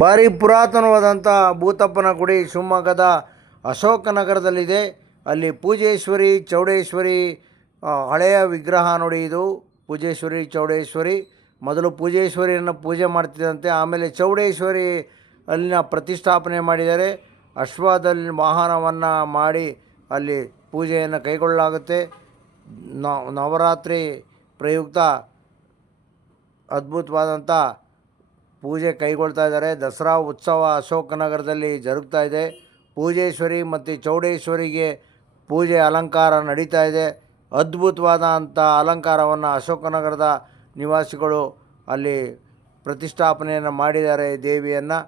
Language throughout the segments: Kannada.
ಭಾರಿ ಪುರಾತನವಾದಂಥ ಭೂತಪ್ಪನ ಗುಡಿ ಶಿವಮೊಗ್ಗದ ಅಶೋಕನಗರದಲ್ಲಿದೆ. ಅಲ್ಲಿ ಪೂಜೇಶ್ವರಿ ಚೌಡೇಶ್ವರಿ ಹಳೆಯ ವಿಗ್ರಹ ನೋಡಿ. ಇದು ಪೂಜೇಶ್ವರಿ ಚೌಡೇಶ್ವರಿ. ಮೊದಲು ಪೂಜೇಶ್ವರಿಯನ್ನು ಪೂಜೆ ಮಾಡ್ತಿದ್ದಂತೆ, ಆಮೇಲೆ ಚೌಡೇಶ್ವರಿ ಅಲ್ಲಿನ ಪ್ರತಿಷ್ಠಾಪನೆ ಮಾಡಿದ್ದಾರೆ. ಅಶ್ವದಲ್ಲಿ ವಾಹನವನ್ನು ಮಾಡಿ ಅಲ್ಲಿ ಪೂಜೆಯನ್ನು ಕೈಗೊಳ್ಳಲಾಗುತ್ತೆ. ನವರಾತ್ರಿ ಪ್ರಯುಕ್ತ ಅದ್ಭುತವಾದಂಥ ಪೂಜೆ ಕೈಗೊಳ್ತಾ ಇದ್ದಾರೆ. ದಸರಾ ಉತ್ಸವ ಅಶೋಕನಗರದಲ್ಲಿ ಜರುಗ್ತಾ ಇದೆ. ಪೂಜೇಶ್ವರಿ ಮತ್ತು ಚೌಡೇಶ್ವರಿಗೆ ಪೂಜೆ ಅಲಂಕಾರ ನಡೀತಾ ಇದೆ. ಅದ್ಭುತವಾದಂಥ ಅಲಂಕಾರವನ್ನು ಅಶೋಕನಗರದ ನಿವಾಸಿಗಳು ಅಲ್ಲಿ ಪ್ರತಿಷ್ಠಾಪನೆಯನ್ನು ಮಾಡಿದ್ದಾರೆ. ದೇವಿಯನ್ನು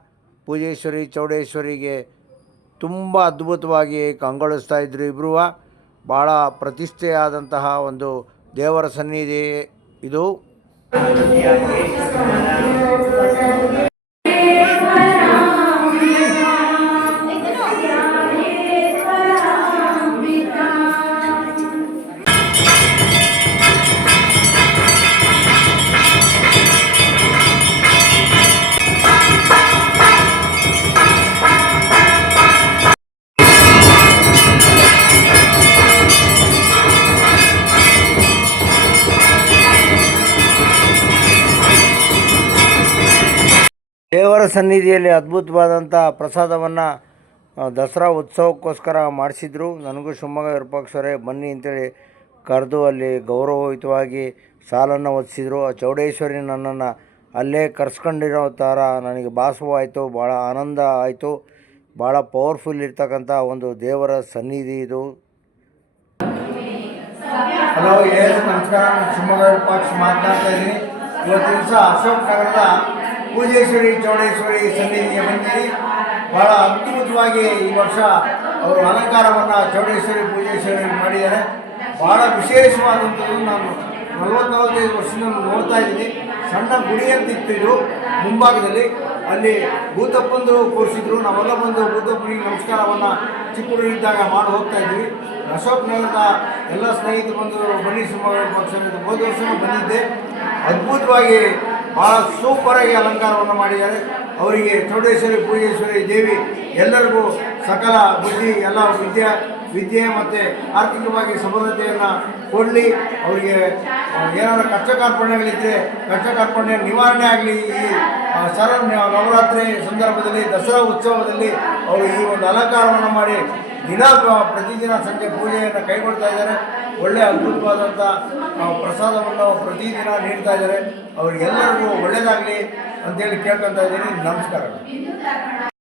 ಪೂಜೇಶ್ವರಿ ಚೌಡೇಶ್ವರಿಗೆ ತುಂಬ ಅದ್ಭುತವಾಗಿ ಕಂಗೊಳಿಸ್ತಾ ಇದ್ದರು. ಇಬ್ಬರು ಭಾಳ ಪ್ರತಿಷ್ಠೆಯಾದಂತಹ ಒಂದು ದೇವರ ಸನ್ನಿಧಿ ಇದು. ದೇವರ ಸನ್ನಿಧಿಯಲ್ಲಿ ಅದ್ಭುತವಾದಂಥ ಪ್ರಸಾದವನ್ನು ದಸರಾ ಉತ್ಸವಕ್ಕೋಸ್ಕರ ಮಾಡಿಸಿದ್ರು. ನನಗೂ ಶಿವಮೊಗ್ಗ ವಿರೂಪಾಕ್ಷರೇ ಬನ್ನಿ ಅಂತೇಳಿ ಕರೆದು ಅಲ್ಲಿ ಗೌರವಯುತವಾಗಿ ಸಾಲನ್ನು ಹೊದಿಸಿದ್ರು. ಆ ಚೌಡೇಶ್ವರಿ ನನ್ನನ್ನು ಅಲ್ಲೇ ಕರ್ಸ್ಕೊಂಡಿರೋ ಥರ ನನಗೆ ಭಾಸವಾಯಿತು. ಭಾಳ ಆನಂದ ಆಯಿತು. ಭಾಳ ಪವರ್ಫುಲ್ ಇರ್ತಕ್ಕಂಥ ಒಂದು ದೇವರ ಸನ್ನಿಧಿ ಇದು. ಹಲೋ, ನಮಸ್ಕಾರ. ನಾನು ಶಿವಮೊಗ್ಗ ವಿರೂಪಾಕ್ಷ ಮಾತನಾಡ್ತಾ ಇದ್ದೀನಿ. ಇವತ್ತು ದಿವಸ ಅಶೋಕ್ ನಗರದ ಪೂಜೇಶ್ವರಿ ಚೌಡೇಶ್ವರಿ ಸನ್ನಿಧಿಗೆ ಬಂದಿರಿ. ಭಾಳ ಅದ್ಭುತವಾಗಿ ಈ ವರ್ಷ ಅವರು ಅಲಂಕಾರವನ್ನು ಚೌಡೇಶ್ವರಿ ಪೂಜೇಶ್ವರಿ ಮಾಡಿದ್ದಾರೆ. ಭಾಳ ವಿಶೇಷವಾದಂಥದ್ದು. ನಾನು 44 ವರ್ಷದಿಂದ ನೋಡ್ತಾ ಇದ್ದೀನಿ. ಸಣ್ಣ ಗುಡಿ ಅಂತಿತ್ತು ಇದು ಮುಂಭಾಗದಲ್ಲಿ. ಅಲ್ಲಿ ಭೂತಪ್ಪಂದು ಕೂರಿಸಿದ್ರು. ನಾವೆಲ್ಲ ಬಂದು ಭೂತಪ್ಪನಿಗೆ ನಮಸ್ಕಾರವನ್ನು ಚಿಕ್ಕ ಹುಡುಗಿದ್ದಾಗ ಮಾಡಿ ಹೋಗ್ತಾ ಇದ್ವಿ. ಅಶೋಕ್ ನಗರದ ಎಲ್ಲ ಸ್ನೇಹಿತರು ಬಂದು ಬನ್ನಿ ಶಿವಮೊಗ್ಗ ಪಕ್ಷ ಹೋದ ವರ್ಷವೂ ಬಂದಿದ್ದೆ. ಅದ್ಭುತವಾಗಿ ಭಾಳ ಸೂಪರಾಗಿ ಅಲಂಕಾರವನ್ನು ಮಾಡಿದ್ದಾರೆ. ಅವರಿಗೆ ಚೌಡೇಶ್ವರಿ ಪೂಜೇಶ್ವರಿ ದೇವಿ ಎಲ್ಲರಿಗೂ ಸಕಲ ಬುದ್ಧಿ ಎಲ್ಲ ವಿದ್ಯೆ ಮತ್ತು ಆರ್ಥಿಕವಾಗಿ ಸಮೃದ್ಧತೆಯನ್ನು ಕೊಡಲಿ. ಅವರಿಗೆ ಏನಾದರೂ ಕಷ್ಟ ಕಾರ್ಪಣ್ಯಗಳಿದ್ದರೆ ಕಷ್ಟ ಕಾರ್ಪಣ್ಯ ನಿವಾರಣೆ ಆಗಲಿ. ಈ ನವರಾತ್ರಿ ಸಂದರ್ಭದಲ್ಲಿ ದಸರಾ ಉತ್ಸವದಲ್ಲಿ ಅವರು ಈ ಒಂದು ಅಲಂಕಾರವನ್ನು ಮಾಡಿ ಪ್ರತಿದಿನ ಸಂಜೆ ಪೂಜೆಯನ್ನು ಕೈಗೊಳ್ತಾ ಇದ್ದಾರೆ. ಒಳ್ಳೆಯ ಅದ್ಭುತವಾದಂಥ ಪ್ರಸಾದವನ್ನು ಪ್ರತಿದಿನ ನೀಡ್ತಾ ಇದ್ದಾರೆ. ಅವರಿಗೆಲ್ಲರಿಗೂ ಒಳ್ಳೆಯದಾಗಲಿ ಅಂತೇಳಿ ಕೇಳ್ಕೊತಾ ಇದ್ದೀನಿ. ನಮಸ್ಕಾರ.